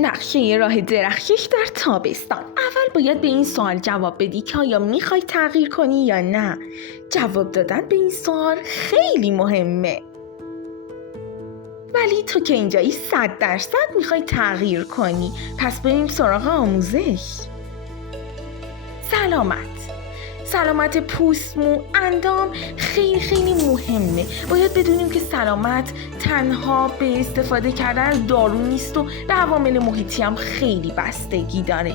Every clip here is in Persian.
نقشه راه درخشش در تابستان. اول باید به این سوال جواب بدی که آیا میخوای تغییر کنی یا نه. جواب دادن به این سوال خیلی مهمه. ولی تو که اینجایی 100% میخوای تغییر کنی. پس بریم سراغ آموزش. سلامت پوست، مو، اندام خیلی مهمه. باید بدونیم که سلامت تنها به استفاده کردن دارو نیست و به عوامل محیطی هم خیلی بستگی داره.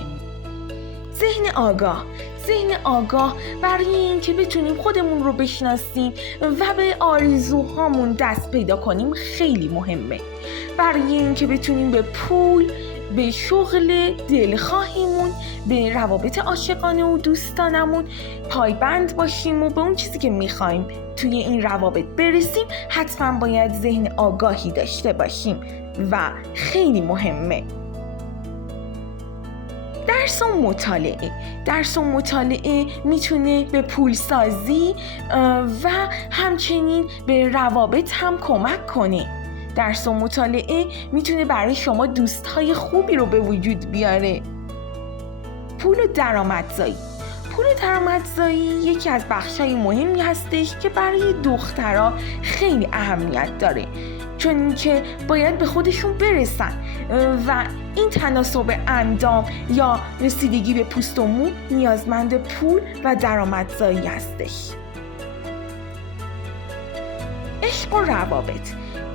ذهن آگاه برای این که بتونیم خودمون رو بشناسیم و به آرزوهامون دست پیدا کنیم خیلی مهمه. برای این که بتونیم به پول، به شغل دلخواهیمون، به روابط عاشقانه و دوستانمون پایبند باشیم و به اون چیزی که میخوایم توی این روابط برسیم، حتما باید ذهن آگاهی داشته باشیم و خیلی مهمه. درس و مطالعه میتونه به پولسازی و همچنین به روابط هم کمک کنه. درس و مطالعه میتونه برای شما دوستای خوبی رو به وجود بیاره. پول و درآمدزایی یکی از بخشای مهمی هستش که برای دخترها خیلی اهمیت داره، چون اینکه باید به خودشون برسن و این تناسب اندام یا رسیدگی به پوست و مو نیازمند پول و درآمدزایی هستش.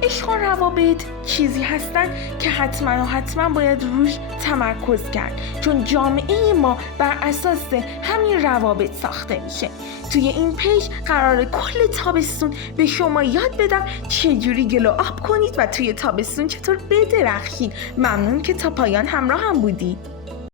عشق و روابط چیزی هستن که حتما باید روش تمرکز کرد، چون جامعه ما بر اساس همین روابط ساخته میشه. توی این پیج قراره کل تابستون به شما یاد بدم چجوری گلو آب کنید و توی تابستون چطور بدرخشید. ممنون که تا پایان همراه هم بودید.